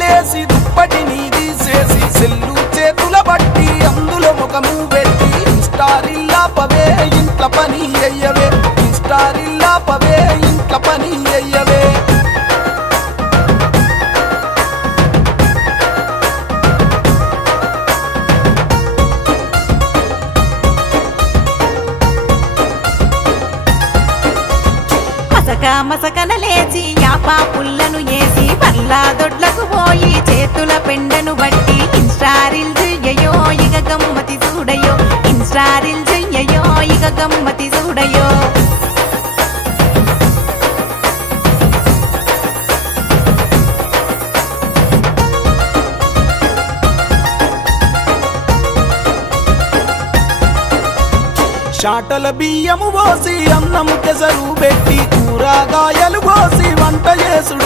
లేసి దుప్పటిని తీసేసి సెల్లు చేతుల బట్టి అందులో ముఖము పెట్టి ఇన్స్టారిల్లాపవే ఇంట్ల పని అయ్యవే ఇన్స్టారిల్లాపవే ఇంట్ల పని అయ్యవే మసకన లేచి యాపా పుల్లను ఏసి పల్లా దొడ్లకు పోయి చేతుల పెండను బట్టి ఇన్స్టారిల్ చెయ్యయో ఇక గమ్మతి చూడయో ఇన్స్టారిల్ చెయ్యయో ఇక గమ్మతి చూడయో చాటల బియ్యము పోసి అన్నము కెసరు పెట్టి కూరగాయలు పోసి వంట చేసుడు